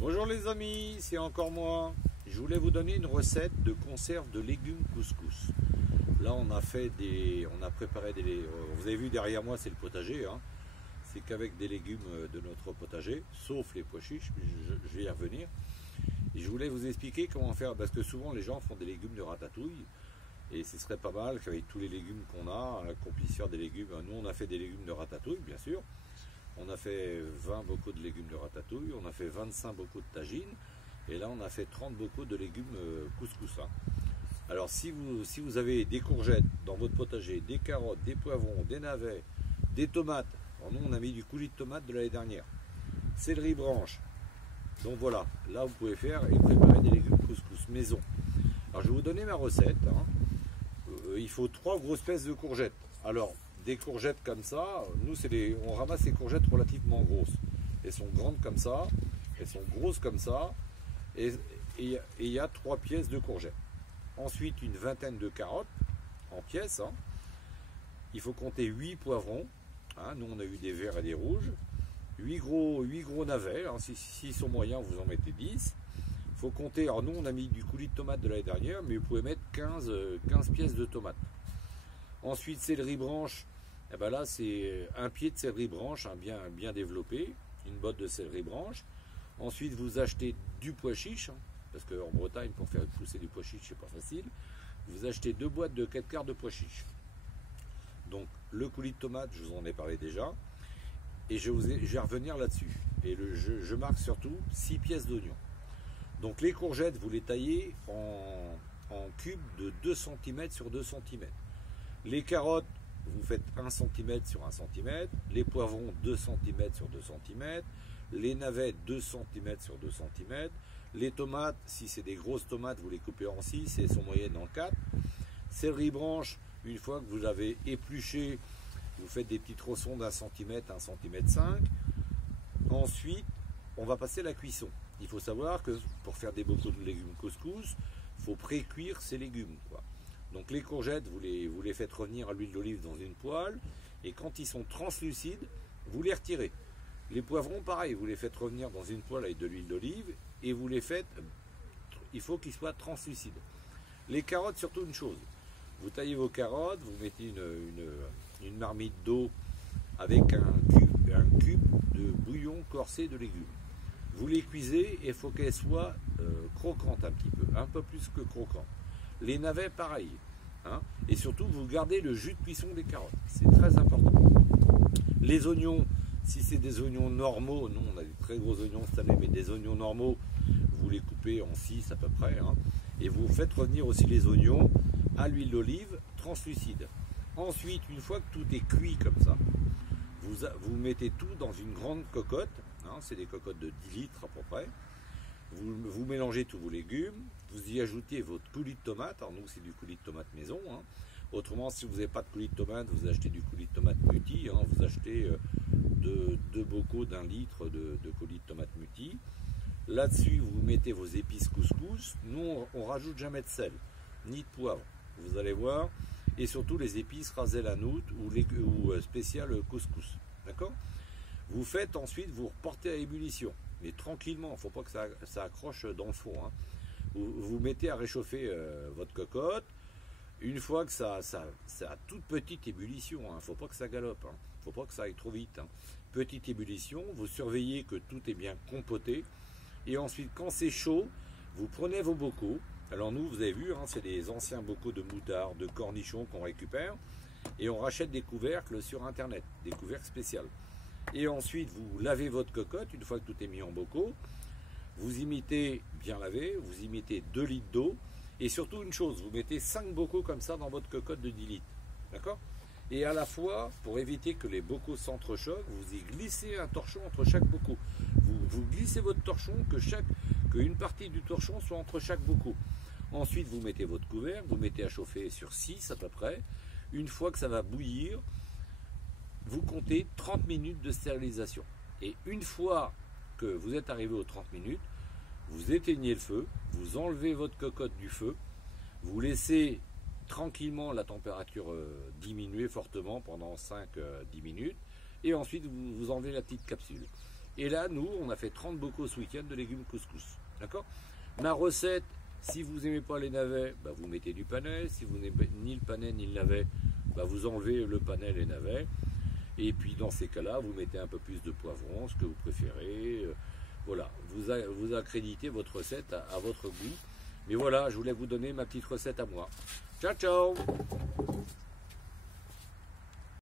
Bonjour les amis, c'est encore moi. Je voulais vous donner une recette de conserve de légumes couscous. Là on a préparé vous avez vu derrière moi c'est le potager, hein. C'est qu'avec des légumes de notre potager, sauf les pois chiches, je vais y revenir. Et je voulais vous expliquer comment faire, parce que souvent les gens font des légumes de ratatouille. Et ce serait pas mal qu'avec tous les légumes qu'on puisse faire des légumes. Nous on a fait des légumes de ratatouille bien sûr. On a fait 20 bocaux de légumes de ratatouille, on a fait 25 bocaux de tagine, et là on a fait 30 bocaux de légumes couscous. Hein. Alors si vous avez des courgettes dans votre potager, des carottes, des poivrons, des navets, des tomates, alors nous on a mis du coulis de tomate de l'année dernière, céleri branche, donc voilà, là vous pouvez faire et préparer des légumes couscous maison. Alors je vais vous donner ma recette, hein. Il faut 3 grosses pièces de courgettes. Alors des courgettes comme ça, nous on ramasse les courgettes relativement grosses. Elles sont grandes comme ça, elles sont grosses comme ça, et il y a 3 pièces de courgettes. Ensuite une vingtaine de carottes en pièces. Hein. Il faut compter 8 poivrons. Hein. Nous on a eu des verts et des rouges. 8 gros navets. Hein. S'ils sont moyens, vous en mettez 10. Il faut compter, alors nous on a mis du coulis de tomate de l'année dernière, mais vous pouvez mettre 15 pièces de tomates. Ensuite céleri branche. Et ben là, c'est un pied de céleri branche, hein, bien développé, une botte de céleri branche. Ensuite, vous achetez du pois chiche, hein, parce qu'en Bretagne, pour faire pousser du pois chiche, c'est pas facile. Vous achetez 2 boîtes de 4 quarts de pois chiche. Donc, le coulis de tomate, je vous en ai parlé déjà, et je vais revenir là-dessus. Et je marque surtout 6 pièces d'oignons. Donc, les courgettes, vous les taillez en cubes de 2 cm sur 2 cm. Les carottes, vous faites 1 cm sur 1 cm, les poivrons 2 cm sur 2 cm, les navets 2 cm sur 2 cm, les tomates, si c'est des grosses tomates, vous les coupez en 6 et elles sont moyennes en 4. Céleri branche, une fois que vous l'avez épluché, vous faites des petits tronçons d'1 cm, 1 cm 5. Ensuite, on va passer à la cuisson. Il faut savoir que pour faire des bocaux de légumes couscous, il faut pré-cuire ces légumes, quoi. Donc les courgettes, vous les faites revenir à l'huile d'olive dans une poêle, et quand ils sont translucides, vous les retirez. Les poivrons, pareil, vous les faites revenir dans une poêle avec de l'huile d'olive, et vous les faites, il faut qu'ils soient translucides. Les carottes, surtout une chose, vous taillez vos carottes, vous mettez une marmite d'eau avec un cube de bouillon corsé de légumes. Vous les cuisez, et il faut qu'elles soient croquantes un peu plus que croquantes. Les navets, pareil. Hein. Et surtout, vous gardez le jus de cuisson des carottes. C'est très important. Les oignons, si c'est des oignons normaux, nous on a des très gros oignons cette année, mais des oignons normaux, vous les coupez en 6 à peu près. Hein. Et vous faites revenir aussi les oignons à l'huile d'olive translucide. Ensuite, une fois que tout est cuit comme ça, vous mettez tout dans une grande cocotte. Hein. C'est des cocottes de 10 litres à peu près. Vous mélangez tous vos légumes, vous y ajoutez votre coulis de tomate. Alors nous c'est du coulis de tomate maison, hein. Autrement, si vous n'avez pas de coulis de tomate, vous achetez du coulis de tomate muti, hein. Vous achetez 2 bocaux d'1 litre de coulis de tomate muti. Là-dessus vous mettez vos épices couscous. Nous on rajoute jamais de sel ni de poivre, vous allez voir. Et surtout les épices ras el hanout ou spécial couscous, d'accord. Vous faites ensuite, vous reportez à ébullition, mais tranquillement, il ne faut pas que ça accroche dans le fond. Hein. Vous mettez à réchauffer votre cocotte. Une fois que ça a toute petite ébullition, il ne faut pas que ça galope, il ne faut pas que ça aille trop vite. Hein. Petite ébullition, vous surveillez que tout est bien compoté. Et ensuite, quand c'est chaud, vous prenez vos bocaux. Alors nous, vous avez vu, hein, c'est des anciens bocaux de moutarde, de cornichons qu'on récupère. Et on rachète des couvercles sur Internet, des couvercles spéciaux. Et ensuite, vous lavez votre cocotte, une fois que tout est mis en bocaux. Vous y mettez, bien lavé, vous y mettez 2 litres d'eau. Et surtout une chose, vous mettez 5 bocaux comme ça dans votre cocotte de 10 litres. D'accord? Et à la fois, pour éviter que les bocaux s'entrechoquent, vous y glissez un torchon entre chaque bocaux. Vous glissez votre torchon, qu'une partie du torchon soit entre chaque bocaux. Ensuite, vous mettez votre couvercle, vous mettez à chauffer sur 6 à peu près. Une fois que ça va bouillir, vous comptez 30 minutes de stérilisation. Et une fois que vous êtes arrivé aux 30 minutes, vous éteignez le feu, vous enlevez votre cocotte du feu, vous laissez tranquillement la température diminuer fortement pendant 5-10 minutes, et ensuite vous enlevez la petite capsule. Et là, nous, on a fait 30 bocaux ce week-end de légumes couscous. D'accord? Ma recette, si vous n'aimez pas les navets, bah, vous mettez du panais. Si vous n'aimez ni le panais ni le navet, bah, vous enlevez le panais et les navets. Et puis dans ces cas-là, vous mettez un peu plus de poivron, ce que vous préférez. Voilà, vous accréditez votre recette à votre goût. Mais voilà, je voulais vous donner ma petite recette à moi. Ciao, ciao!